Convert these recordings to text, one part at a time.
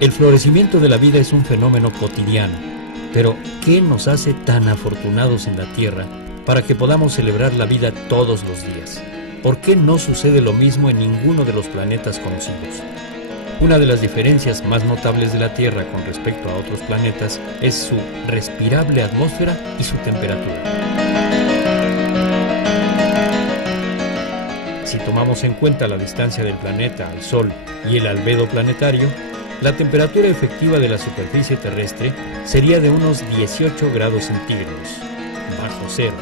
El florecimiento de la vida es un fenómeno cotidiano, pero ¿qué nos hace tan afortunados en la Tierra para que podamos celebrar la vida todos los días? ¿Por qué no sucede lo mismo en ninguno de los planetas conocidos? Una de las diferencias más notables de la Tierra con respecto a otros planetas es su respirable atmósfera y su temperatura. Si tomamos en cuenta la distancia del planeta al Sol y el albedo planetario, la temperatura efectiva de la superficie terrestre sería de unos 18 grados centígrados, bajo cero,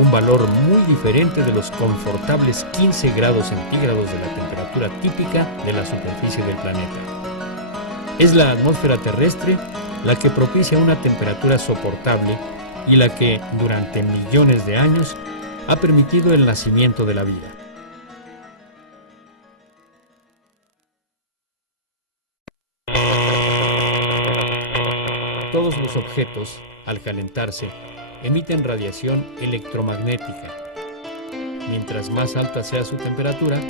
un valor muy diferente de los confortables 15 grados centígrados de la temperatura típica de la superficie del planeta. Es la atmósfera terrestre la que propicia una temperatura soportable y la que, durante millones de años, ha permitido el nacimiento de la vida. Todos los objetos, al calentarse, emiten radiación electromagnética. Mientras más alta sea su temperatura,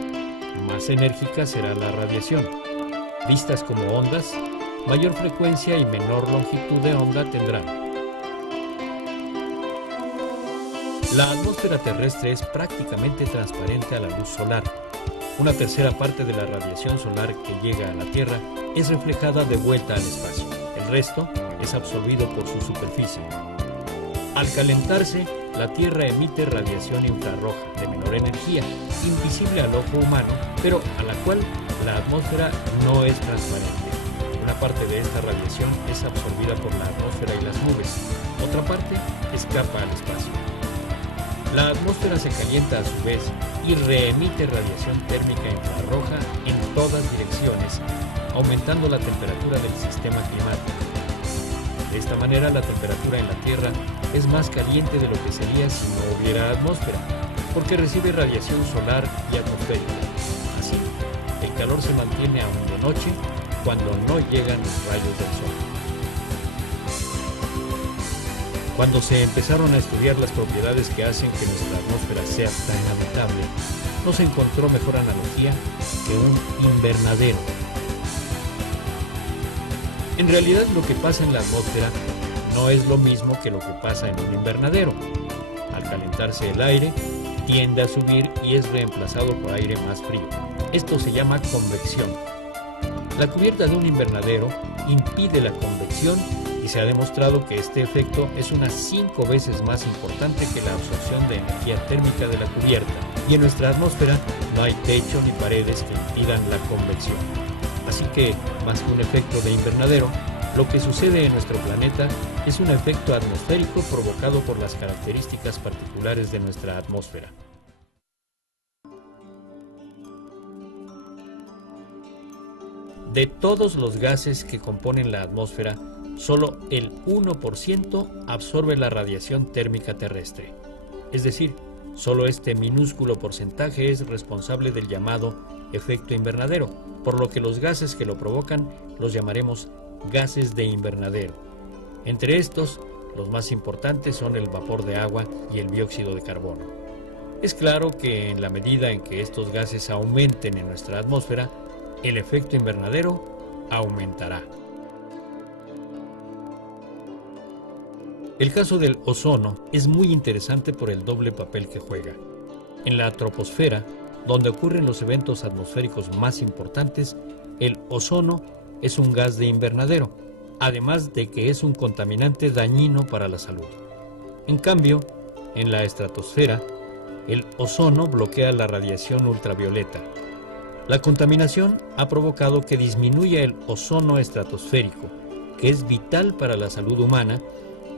más enérgica será la radiación. Vistas como ondas, mayor frecuencia y menor longitud de onda tendrán. La atmósfera terrestre es prácticamente transparente a la luz solar. Una tercera parte de la radiación solar que llega a la Tierra es reflejada de vuelta al espacio. El resto es absorbido por su superficie. Al calentarse, la Tierra emite radiación infrarroja de menor energía, invisible al ojo humano, pero a la cual la atmósfera no es transparente. Una parte de esta radiación es absorbida por la atmósfera y las nubes, otra parte escapa al espacio. La atmósfera se calienta a su vez y reemite radiación térmica infrarroja en todas direcciones, aumentando la temperatura del sistema climático. De esta manera, la temperatura en la Tierra es más caliente de lo que sería si no hubiera atmósfera, porque recibe radiación solar y atmosférica. Así, el calor se mantiene aún de noche cuando no llegan los rayos del sol. Cuando se empezaron a estudiar las propiedades que hacen que nuestra atmósfera sea tan habitable, no se encontró mejor analogía que un invernadero. En realidad, lo que pasa en la atmósfera no es lo mismo que lo que pasa en un invernadero. Al calentarse el aire, tiende a subir y es reemplazado por aire más frío. Esto se llama convección. La cubierta de un invernadero impide la convección y se ha demostrado que este efecto es unas 5 veces más importante que la absorción de energía térmica de la cubierta. Y en nuestra atmósfera no hay techo ni paredes que impidan la convección. Así que, más que un efecto de invernadero, lo que sucede en nuestro planeta es un efecto atmosférico provocado por las características particulares de nuestra atmósfera. De todos los gases que componen la atmósfera, solo el 1% absorbe la radiación térmica terrestre. Es decir, solo este minúsculo porcentaje es responsable del llamado efecto invernadero, por lo que los gases que lo provocan los llamaremos gases de invernadero. Entre estos, los más importantes son el vapor de agua y el dióxido de carbono. Es claro que en la medida en que estos gases aumenten en nuestra atmósfera, el efecto invernadero aumentará. El caso del ozono es muy interesante por el doble papel que juega. En la troposfera, donde ocurren los eventos atmosféricos más importantes, el ozono es un gas de invernadero, además de que es un contaminante dañino para la salud. En cambio, en la estratosfera, el ozono bloquea la radiación ultravioleta. La contaminación ha provocado que disminuya el ozono estratosférico, que es vital para la salud humana,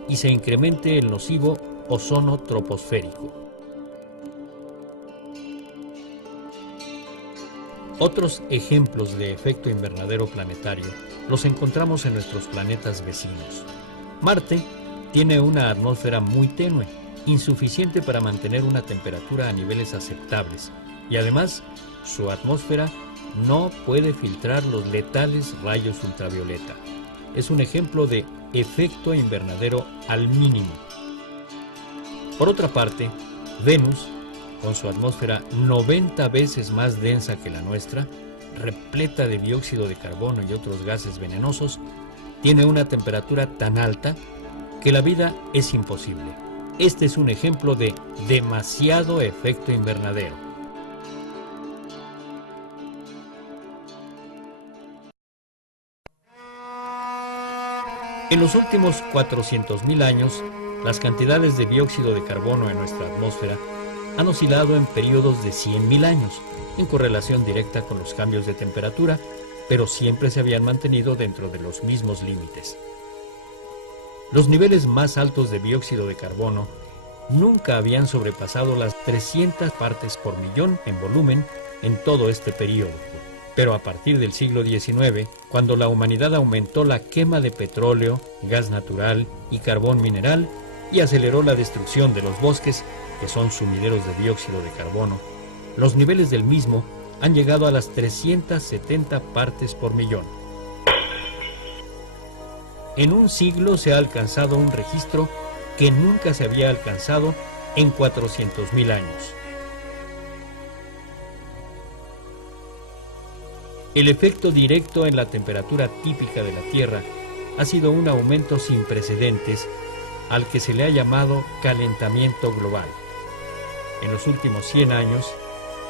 y se incremente el nocivo ozono troposférico. Otros ejemplos de efecto invernadero planetario los encontramos en nuestros planetas vecinos. Marte tiene una atmósfera muy tenue, insuficiente para mantener una temperatura a niveles aceptables, y además su atmósfera no puede filtrar los letales rayos ultravioleta. Es un ejemplo de efecto invernadero al mínimo. Por otra parte, Venus, con su atmósfera 90 veces más densa que la nuestra, repleta de dióxido de carbono y otros gases venenosos, tiene una temperatura tan alta que la vida es imposible. Este es un ejemplo de demasiado efecto invernadero. En los últimos 400.000 años, las cantidades de dióxido de carbono en nuestra atmósfera han oscilado en periodos de 100.000 años, en correlación directa con los cambios de temperatura, pero siempre se habían mantenido dentro de los mismos límites. Los niveles más altos de dióxido de carbono nunca habían sobrepasado las 300 partes por millón en volumen en todo este periodo. Pero a partir del siglo XIX, cuando la humanidad aumentó la quema de petróleo, gas natural y carbón mineral y aceleró la destrucción de los bosques, que son sumideros de dióxido de carbono, los niveles del mismo han llegado a las 370 partes por millón. En un siglo se ha alcanzado un registro que nunca se había alcanzado en 400.000 años. El efecto directo en la temperatura típica de la Tierra ha sido un aumento sin precedentes al que se le ha llamado calentamiento global. En los últimos 100 años,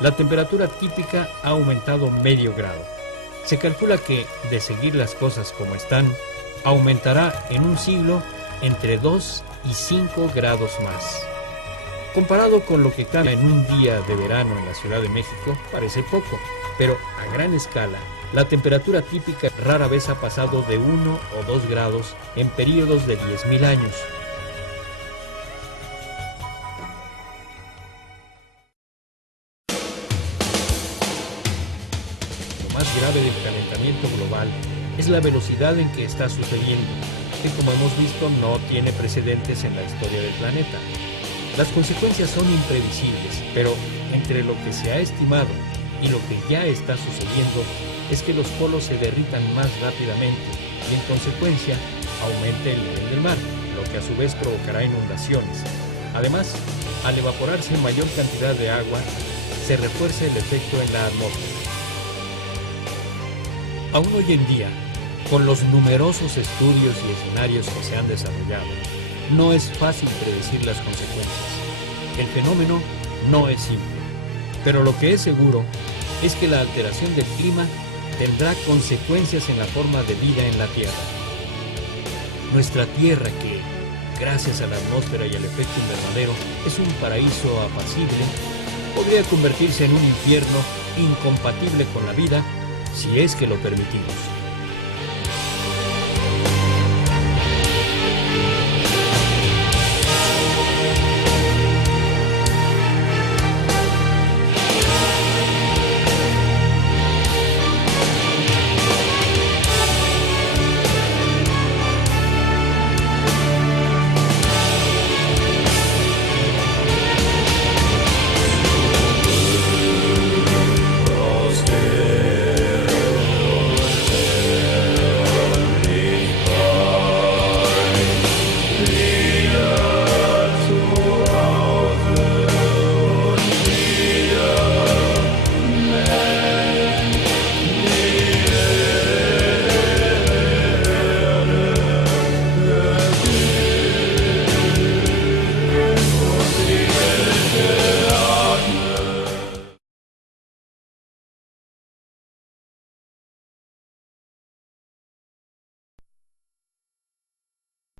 la temperatura típica ha aumentado medio grado. Se calcula que, de seguir las cosas como están, aumentará en un siglo entre 2 y 5 grados más. Comparado con lo que cambia en un día de verano en la Ciudad de México, parece poco, pero a gran escala, la temperatura típica rara vez ha pasado de 1 o 2 grados en periodos de 10.000 años. Lo más grave del calentamiento global es la velocidad en que está sucediendo, que como hemos visto no tiene precedentes en la historia del planeta. Las consecuencias son imprevisibles, pero entre lo que se ha estimado y lo que ya está sucediendo es que los polos se derritan más rápidamente y en consecuencia aumente el nivel del mar, lo que a su vez provocará inundaciones. Además, al evaporarse mayor cantidad de agua, se refuerza el efecto en la atmósfera. Aún hoy en día, con los numerosos estudios y escenarios que se han desarrollado, no es fácil predecir las consecuencias. El fenómeno no es simple, pero lo que es seguro es que la alteración del clima tendrá consecuencias en la forma de vida en la Tierra. Nuestra Tierra, que, gracias a la atmósfera y al efecto invernadero, es un paraíso apacible, podría convertirse en un infierno incompatible con la vida si es que lo permitimos.